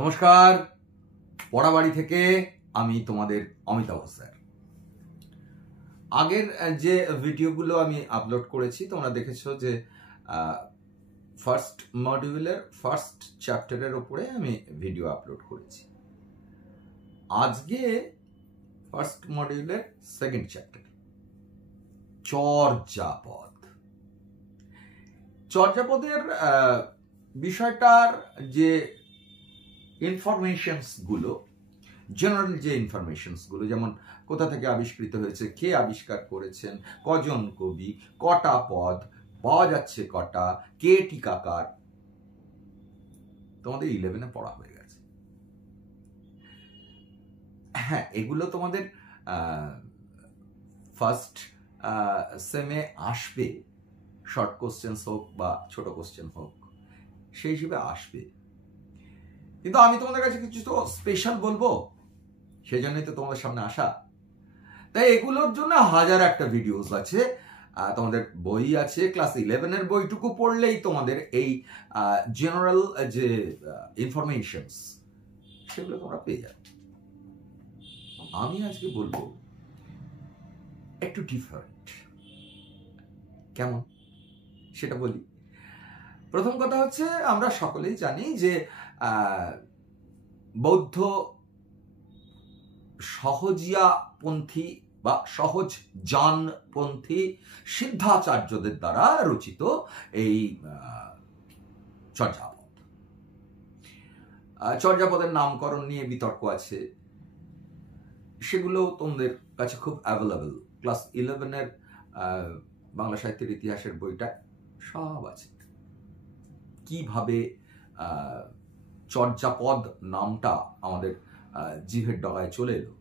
নমস্কার, পড়াবাড়ি থেকে আমি তোমাদের অমিতাভ স্যার। আগের যে ভিডিওগুলো আমি আপলোড করেছি তোমরা দেখেছো যে ফার্স্ট মডিউলের ফার্স্ট চ্যাপ্টারের উপরে আমি ভিডিও আপলোড করেছি। আজকে ফার্স্ট মডিউলের সেকেন্ড চ্যাপ্টার চর্যাপদ। চর্যাপদের বিষয়টার যে ইনফরমেশনস গুলো, জেনারেল যে ইনফরমেশনস গুলো, যেমন কোথা থেকে আবিষ্কৃত হয়েছে, কে আবিষ্কার করেছেন, কজন কবি, কটা পদ পাওয়া যাচ্ছে, কটা, কে টিকাকার, তোমাদের 11-এ পড়া হয়ে গেছে। হ্যাঁ, এগুলো তোমাদের ফার্স্ট সেমে আসবে, শর্ট কোশ্চেন হোক বা ছোট কোশ্চেন হোক, সেই হিসেবে আসবে। কিন্তু আমি তোমাদের কাছে কিছু তো স্পেশাল বলবো, সেই জন্যই তো তোমাদের সামনে আসা। তাই এগুলোর জন্য হাজার একটা ভিডিওস আছে, তোমাদের বই আছে, ক্লাস 11-এর বইটুকু পড়লেই তোমাদের এই জেনারেল যে ইনফরমেশনস সেগুলো তোমরা পেয়ে যাবে। আমি আজকে বলবো একটু ডিফারেন্ট। কেমন সেটা বলি। প্রথম কথা হচ্ছে, আমরা সকলেই জানি যে বৌদ্ধ সহজিয়াপন্থী বা সহজ জানপন্থী সিদ্ধাচার্যদের দ্বারা রচিত এই চর্যাপদ। চর্যাপদের নামকরণ নিয়ে বিতর্ক আছে, সেগুলো তোমাদের কাছে খুব অ্যাভেলেবল। ক্লাস 11-এর বাংলা সাহিত্যের ইতিহাসের বইটা সব আছে। কিভাবে চর্যাপদ নামটা আমাদের জিভের ডগায় চলে এলো,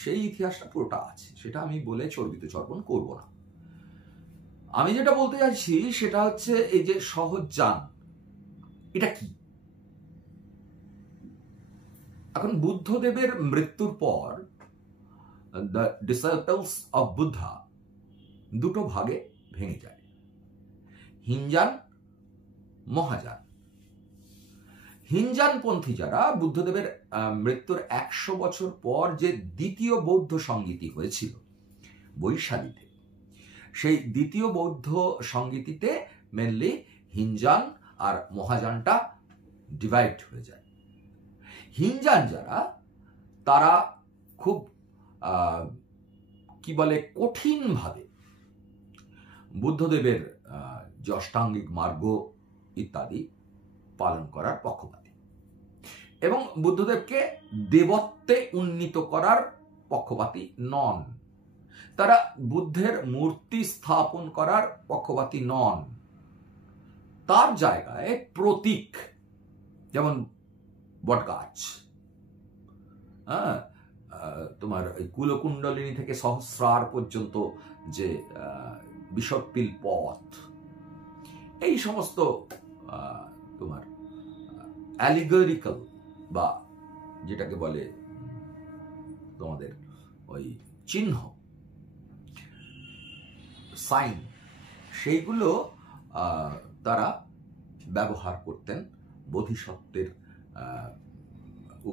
সেই ইতিহাসটা পুরোটা আছে। সেটা আমি বলে চর্বিত চর্বণ করব না। আমি যেটা বলতে চাইছি সেটা হচ্ছে, এই যে সহজ জান, এটা কি? এখন বুদ্ধদেবের মৃত্যুর পর দ্য ডিসাইপলস অফ বুদ্ধা দুটো ভাগে ভেঙে যায়, হিনজান, মহাযান। হিনজানপন্থী যারা বুদ্ধদেবের মৃত্যুর 100 বছর পর যে দ্বিতীয় বৌদ্ধ সংগীতি হয়েছিল বৈশালীতে, সেই দ্বিতীয় বৌদ্ধ সংগীতিতে মেনলি হিনজান আর মহাযানটা ডিভাইড হয়ে যায়। হিনজান যারা, তারা খুব কি বলে, কঠিনভাবে বুদ্ধদেবের যে অষ্টাঙ্গিক মার্গ ইত্যাদি পালন করার পক্ষপাতী এবং বুদ্ধদেবকে দেবত্বে উন্নীত করার পক্ষপাতী নন। তারা বুদ্ধের মূর্তি স্থাপন করার পক্ষপাতী নন। তার জায়গায় প্রতীক, যেমন বটগাছ, তোমার কুলকুণ্ডলিনী থেকে সহস্রার পর্যন্ত যে বিষপিল পথ, এই সমস্ত তোমার অ্যালিগরিক্যাল বা যেটাকে বলে তোমাদের ওই চিহ্ন, সাইন, সেইগুলো তারা ব্যবহার করতেন বোধিসত্ত্বের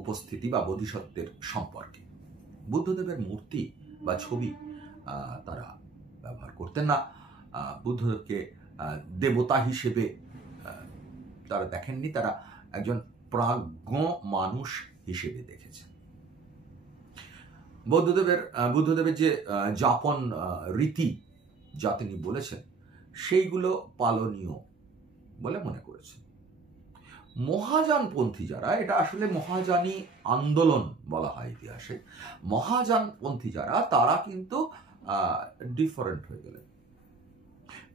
উপস্থিতি বা বোধিসত্ত্বের সম্পর্কে। বুদ্ধদেবের মূর্তি বা ছবি তারা ব্যবহার করতেন না। বুদ্ধদেবকে দেবতা হিসেবে তারা দেখেননি, তারা একজন মানুষ হিসেবে দেখেছেন। বুদ্ধদেবের যে যাপন রীতি যা তিনি বলেছেন, সেইগুলো পালনীয় বলে মনে করেছেন। মহাযানপন্থী যারা, এটা আসলে মহাযানী আন্দোলন বলা হয় ইতিহাসে, মহাযানপন্থী যারা, তারা কিন্তু ডিফারেন্ট হয়ে গেলেন।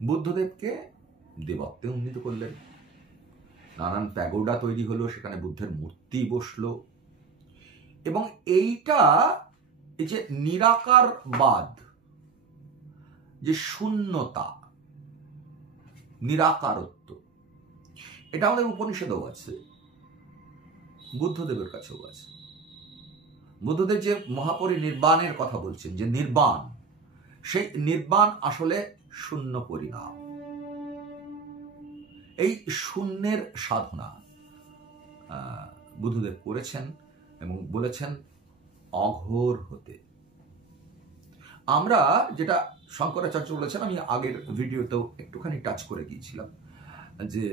বুদ্ধদেবকে দেবত্বে উন্নীত করলেন, নানান প্যাগোডা তৈরি হলো, সেখানে বুদ্ধের মূর্তি বসলো, এবং এইটা, এই যে নিরাকারবাদ, যে শূন্যতা, নিরাকারত্ব, এটা আমাদের উপনিষদেও আছে, বুদ্ধদেবের কাছেও আছে। বুদ্ধদেব যে মহাপরিনির্বাণের কথা বলছেন, যে নির্বাণ, সেই নির্বাণ আসলে শূন্য পরিণাম। এই শূন্যের সাধনা বুদ্ধদেব করেছেন এবং বলেছেন অঘোর হতে। আমরা যেটা শঙ্করাচার্য বলেছেন, আমি আগের ভিডিওতেও একটুখানি টাচ করে গিয়েছিলাম, যে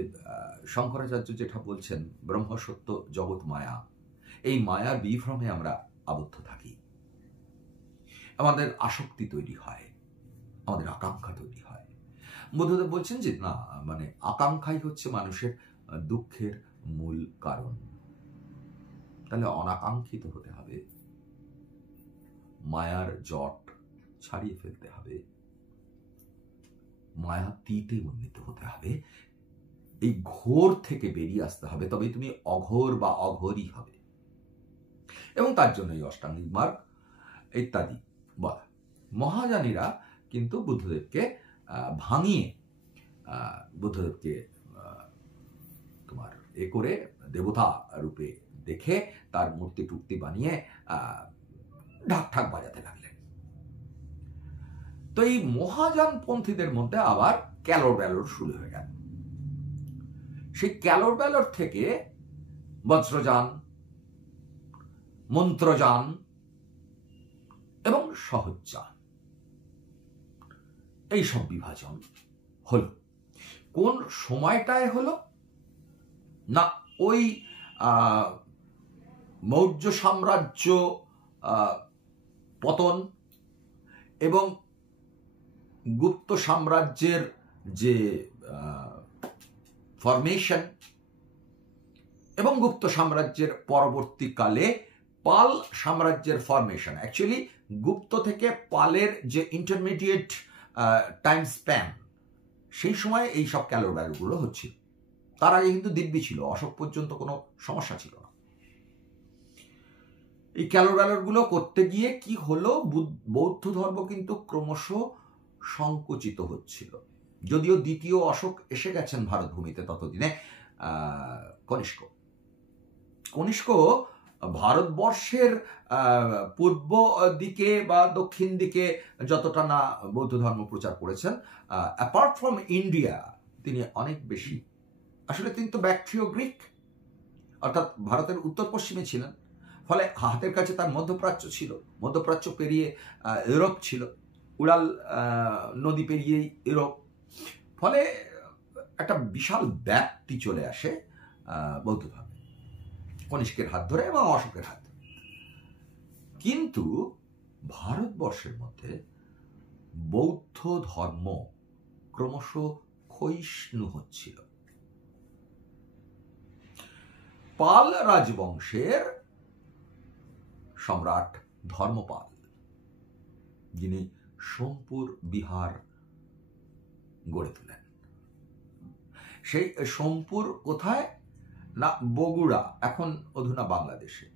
শঙ্করাচার্য যেটা বলছেন ব্রহ্ম সত্য জগৎ মায়া, এই মায়ার বিভ্রমে আমরা আবদ্ধ থাকি, আমাদের আসক্তি তৈরি হয়, আমাদের আকাঙ্ক্ষা তৈরি হয়। বুদ্ধদেব বলছেন যে না, মানে আকাঙ্ক্ষাই হচ্ছে মানুষের দুঃখের মূল কারণ। তাহলে অনাকাঙ্ক্ষিত হতে হবে, মায়ার জট ছাড়িয়ে ফেলতে হবে, মায়াতীতে উন্নীত হতে হবে, এই ঘোর থেকে বেরিয়ে আসতে হবে, তবেই তুমি অঘোর বা অঘোরই হবে। এবং তার জন্য এই অষ্টাঙ্গিক মার্গ ইত্যাদি বলা। মহাযানীরা কিন্তু বুদ্ধদেবকে ভাঙিয়ে, বুদ্ধদেবকে তোমার করে দেবতা রূপে দেখে তার মূর্তি টুর্তি বানিয়ে ঢাক ঢাক বাজাতে লাগলেন। তো এই মহাযান পন্থীদের মধ্যে আবার ক্যালোর ব্যালোর শুরু হয়ে গেল। সেই ক্যালোর ব্যালোর থেকে বজ্রযান, মন্ত্রযান এবং সহজযান, এইসব বিভাজন হলো। কোন সময়টায় হলো না, ওই মৌর্য সাম্রাজ্য পতন এবং গুপ্ত সাম্রাজ্যের যে ফরমেশন এবং গুপ্ত সাম্রাজ্যের পরবর্তীকালে পাল সাম্রাজ্যের ফরমেশন। অ্যাকচুয়ালি গুপ্ত থেকে পালের যে ইন্টারমিডিয়েট টাইম স্প্যান, সেই সময় এই সব ক্যালোর ব্যালোগুলো হচ্ছিল। তার আগে কিন্তু দিব্যি ছিল, অশোক পর্যন্ত কোনো সমস্যা ছিল না। এই ক্যালোর ব্যালোরগুলো করতে গিয়ে কি হলো, বৌদ্ধ ধর্ম কিন্তু ক্রমশ সংকুচিত হচ্ছিল। যদিও দ্বিতীয় অশোক এসে গেছেন ভারত ভূমিতে, ততদিনে কনিষ্ক ভারতবর্ষের পূর্ব দিকে বা দক্ষিণ দিকে যতটা না বৌদ্ধ ধর্ম প্রচার করেছেন, অ্যাপার্ট ফ্রম ইন্ডিয়া তিনি অনেক বেশি, আসলে তিনি তো ব্যাকট্রিয় গ্রিক, অর্থাৎ ভারতের উত্তর পশ্চিমে ছিলেন, ফলে হাতের কাছে তার মধ্যপ্রাচ্য ছিল, মধ্যপ্রাচ্য পেরিয়ে ইউরোপ ছিল, উড়াল নদী পেরিয়েই ইউরোপ, ফলে একটা বিশাল ব্যাপ্তি চলে আসে বৌদ্ধ ধর্মে কনিষ্কের হাত ধরে এবং অশোকের হাত ধরে। কিন্তু ভারতবর্ষের মধ্যে বৌদ্ধ ধর্ম ক্রমশ ক্ষয়িষ্ণু হচ্ছিল। পাল রাজবংশের সম্রাট ধর্মপাল, যিনি সোমপুর বিহার গড়ে তোলেন, সেই সোমপুর কোথায় না, বগুড়া, এখন অধুনা বাংলাদেশে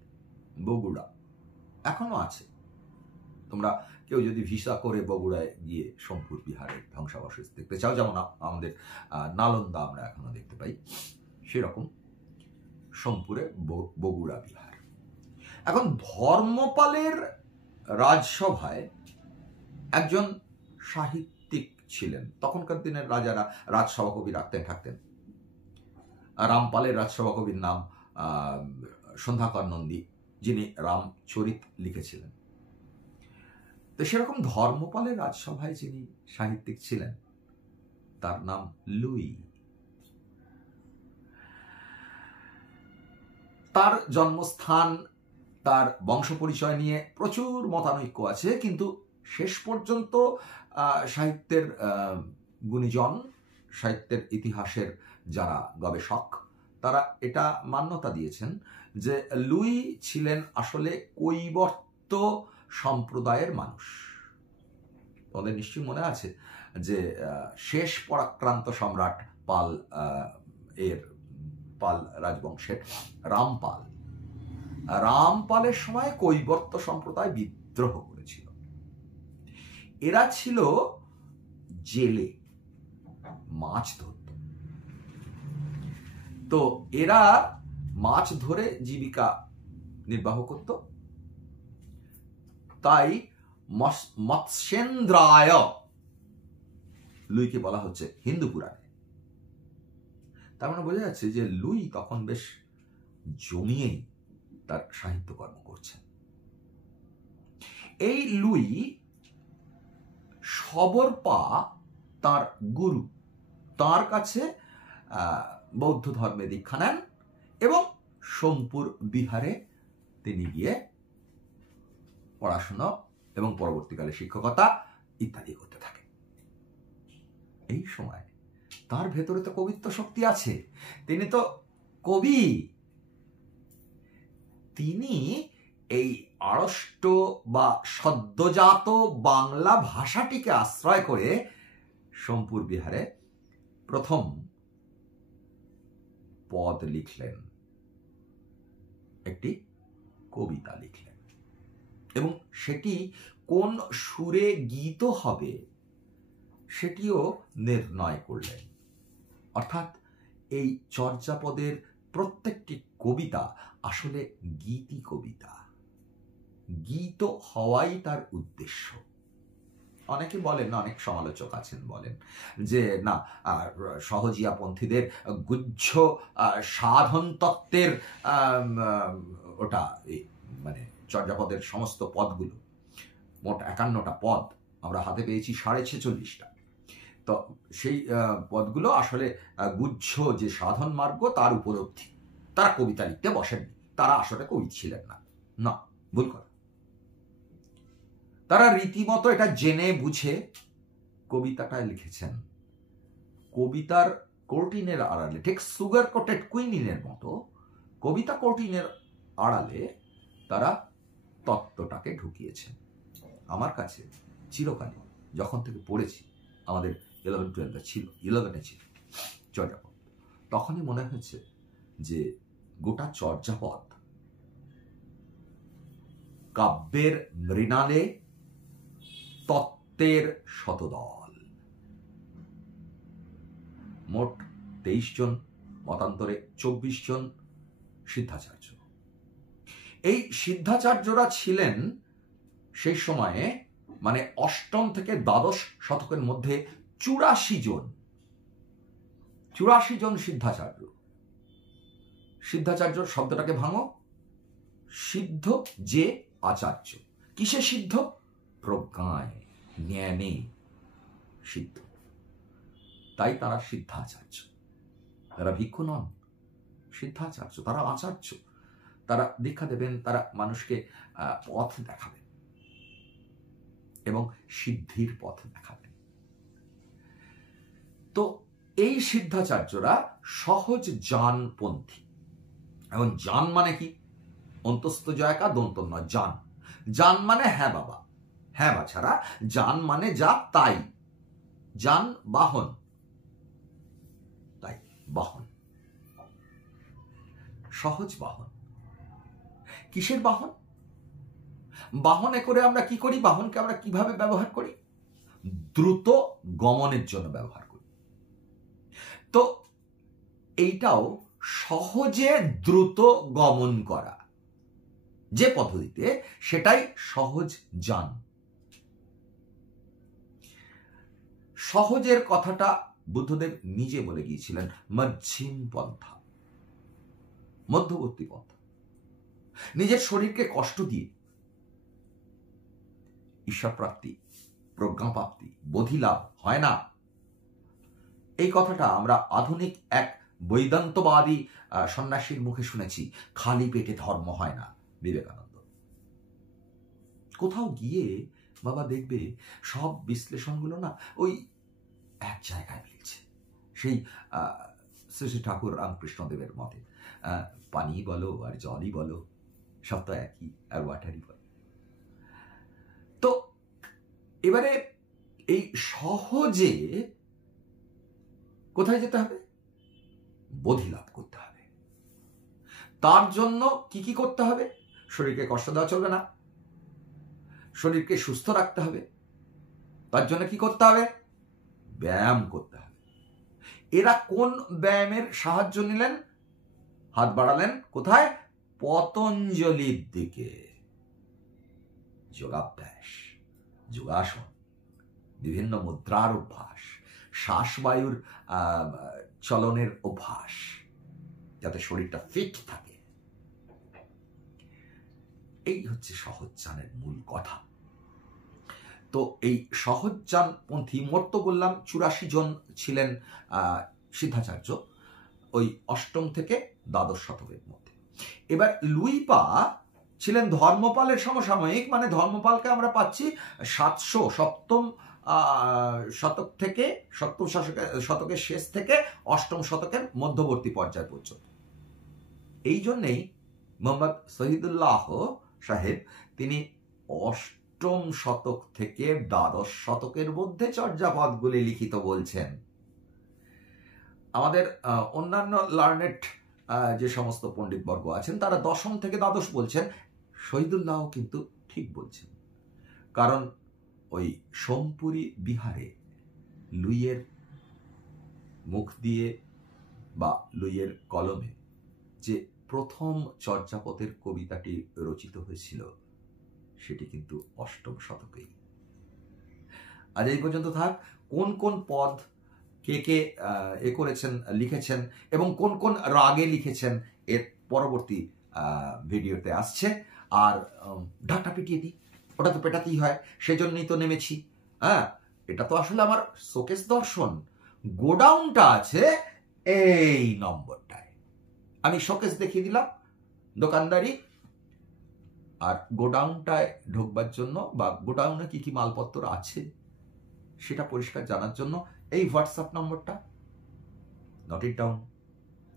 বগুড়া এখনো আছে। তোমরা কেউ যদি ভিসা করে বগুড়ায় গিয়ে সোমপুর বিহারের ধ্বংসাবশেষ দেখতে চাও, যেমন আমাদের নালন্দা আমরা এখনো দেখতে পাই, সেরকম সোমপুরে বগুড়া বিহার। এখন ধর্মপালের রাজসভায় একজন সাহিত্যিক ছিলেন। তখনকার দিনের রাজারা রাজসভা কবি রাখতেন থাকতেন। রামপালের রাজসভা কবির নাম সন্ধ্যাকর নন্দী, যিনি রামচরিত লিখেছিলেন। তো সেরকম ধর্মপালের রাজসভায় যিনি সাহিত্যিক ছিলেন, তার নাম লুই। তার জন্মস্থান, তার বংশ পরিচয় নিয়ে প্রচুর মতানৈক্য আছে, কিন্তু শেষ পর্যন্ত সাহিত্যের গুণীজন, সাহিত্যের ইতিহাসের যারা গবেষক, তারা এটা মান্যতা দিয়েছেন যে লুই ছিলেন আসলে কৈবর্ত সম্প্রদায়ের মানুষ। তোমাদের নিশ্চয়ই মনে আছে যে শেষ পরাক্রান্ত সম্রাট পাল রাজবংশের রামপালের সময় কৈবর্ত সম্প্রদায় বিদ্রোহ করেছিল। এরা ছিল জেলে, মাছ ধরত। তো এরা মাছ ধরে জীবিকা নির্বাহ করত। তাই মৎস্যেন্দ্রায় লুইকে বলা হচ্ছে হিন্দু পুরাণে। তার মানে বোঝা যাচ্ছে যে লুই তখন বেশ জমিয়েই তার সাহিত্যকর্ম করছেন। এই লুই সবরপা তার গুরু, তার কাছে বৌদ্ধ ধর্মে দীক্ষা নেন এবং সোমপুর বিহারে তিনি গিয়ে পড়াশোনা এবং পরবর্তীকালে শিক্ষকতা ইত্যাদি করতে থাকেন। এই সময় তার ভেতরে তো কবিত্ব শক্তি আছে, তিনি তো কবি। তিনি এই আড়ষ্ট বা সদ্যজাত বাংলা ভাষাটিকে আশ্রয় করে সোমপুর বিহারে প্রথম পদ লিখলেন, একটি কবিতা লিখলেন, এবং সেটি কোন সুরে গীত হবে সেটিও নির্ণয় করলেন। অর্থাৎ এই চর্যাপদের প্রত্যেকটি কবিতা আসলে গীতি কবিতা, গীত হওয়াই তার উদ্দেশ্য। অনেকে বলেন, অনেক সমালোচক আছেন বলেন যে না, সহজিয়াপন্থীদের গুচ্ছ সাধন তত্ত্বের ওটা মানে চর্যাপদের সমস্ত পদগুলো, মোট 51টা পদ আমরা হাতে পেয়েছি 46.5টা। তো সেই পদগুলো আসলে গুচ্ছ যে সাধন মার্গ তার উপলব্ধি। তারা কবিতা লিখতে বসেননি, তারা আসলে কবি ছিলেন না, না, ভুল কথা। তারা রীতিমতো এটা জেনে বুঝে কবিতাটা লিখেছেন। কবিতার কোর্টিনের আড়ালে, ঠিক সুগার কোটেড কুইনিনের মতো কবিতা কোর্টিনের আড়ালে তারা তত্ত্বটাকে ঢুকিয়েছেন। আমার কাছে চিরকালে যখন থেকে পড়েছি, আমাদের 11-12 ছিল, 11-এ ছিল চর্যাপদ, তখনই মনে হয়েছে যে গোটা চর্যাপদ কাব্যের মৃণালে তত্ত্বের শতদল। মোট 23 জন, মতান্তরে 24 জন সিদ্ধাচার্য। এই সিদ্ধাচার্যরা ছিলেন সেই সময়ে, মানে 8ম থেকে দ্বাদশ শতকের মধ্যে 84 জন সিদ্ধাচার্য। সিদ্ধাচার্য শব্দটাকে ভাঙো, সিদ্ধ যে আচার্য। কিসে সিদ্ধ? প্রজ্ঞায়, জ্ঞানে সিদ্ধ, তাই তারা সিদ্ধাচার্য। তারা ভিক্ষু নন, সিদ্ধাচার্য, তারা আচার্য। তারা দীক্ষা দেবেন, তারা মানুষকে পথ দেখাবেন এবং সিদ্ধির পথ দেখাবেন। তো এই সিদ্ধাচার্যরা সহজ জানপন্থী। এখন জান মানে কি? অন্তস্থ জয়কা দন্ত নয়, জান। জান মানে হ্যাঁ বাবা, হ্যাঁ বাছারা। জান মানে যা তাই, জান বাহন, তাই বাহন, সহজ বাহন। কিসের বাহন? বাহনে করে আমরা কি করি? বাহনকে আমরা কিভাবে ব্যবহার করি? দ্রুত গমনের জন্য ব্যবহার করি। তো এইটাও সহজে দ্রুত গমন করা যে পদ্ধতিতে, সেটাই সহজ যান। সহজের কথাটা বুদ্ধদেব নিজে বলে গিয়েছিলেন, মধ্যম পন্থা, মধ্যবর্তী পন্থা। নিজের শরীরকে কষ্ট দিয়ে ঈশ্বর প্রাপ্তি, প্রজ্ঞাপ্রাপ্তি, বোধিলাভ হয় না। এই কথাটা আমরা আধুনিক এক বৈদান্তবাদী সন্ন্যাসীর মুখে শুনেছি, খালি পেটে ধর্ম হয় না, বিবেকানন্দ। কোথাও গিয়ে বাবা দেখবে সব বিশ্লেষণগুলো না ওই এক জায়গায় মিলছে। সেই শ্রী শ্রী ঠাকুর রামকৃষ্ণদেবের মতে পানি বলো আর জলই বলো, সব তো একই, আর ওয়াটারই বলো। তো এবারে এই সহজে কোথায় যেতে হবে? বোধি লাভ করতে হবে। তার জন্য কি কি করতে হবে? শরীরকে কষ্ট দেওয়া চলবে না, শরীরকে সুস্থ রাখতে হবে। তার জন্য কি করতে হবে? ব্যায়াম করতে হবে। এরা কোন ব্যায়ামের সাহায্য নিলেন? হাত বাড়ালেন কোথায়? পতঞ্জলির দিকে। যোগাভ্যাস, যোগাসন, বিভিন্ন মুদ্রার অভ্যাস, শ্বাসবায়ুর চলনের অভ্যাস, যাতে শরীরটা ফিট থাকে, এই হচ্ছে সহজ্ঞানের মূল কথা। তো এই সহজ্ঞানপন্থী মোট তো বললাম 84 জন ছিলেন সিদ্ধাচার্য ওই 8ম থেকে দ্বাদশ শতকের মধ্যে। এবার লুই পা ছিলেন ধর্মপালের সমসাময়িক, মানে ধর্মপালকে আমরা পাচ্ছি 700 শতক থেকে 7ম শতকের শেষ থেকে 8ম শতকের মধ্যবর্তী পর্যায় পর্যন্ত। এই জন্যেই মোহাম্মদ শহীদুল্লাহ সাহেব তিনি 8ম শতক থেকে দ্বাদশ শতকের মধ্যে চর্যাপদগুলি লিখিত বলছেন। আমাদের অন্যান্য লার্নেড যে সমস্ত পণ্ডিতবর্গ আছেন তারা 10ম থেকে দ্বাদশ বলছেন, শহীদুল্লাহ কিন্তু ঠিক বলছেন। কারণ ওই সোমপুরী বিহারে লুইয়ের মুখ দিয়ে বা লুইয়ের কলমে যে প্রথম চর্যাপদের কবিতাটি রচিত হয়েছিল সেটি কিন্তু 8ম শতকেই। আজ এই পর্যন্ত থাক। কোন কোন পদ কে কে করেছেন, লিখেছেন এবং কোন কোন রাগে লিখেছেন এর পরবর্তী ভিডিওতে আসছে। আর ডাটা পিটিয়ে দিই, ওটা তো পেটাতেই হয়, সেজন্যই তো নেমেছি। এটা তো আসলে আমার শোকেস দর্শন। গোডাউনটা আছে এই নম্বরটায়। আমি শোকেস দেখিয়ে দিলাম দোকানদারি, আর গোডাউনটায় ঢোকবার জন্য বা গোডাউনে কি কি মালপত্র আছে সেটা পরিষ্কার জানার জন্য এই হোয়াটসঅ্যাপ নম্বরটা, note it down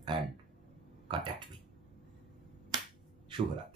and contact me. শুভরাত্রি।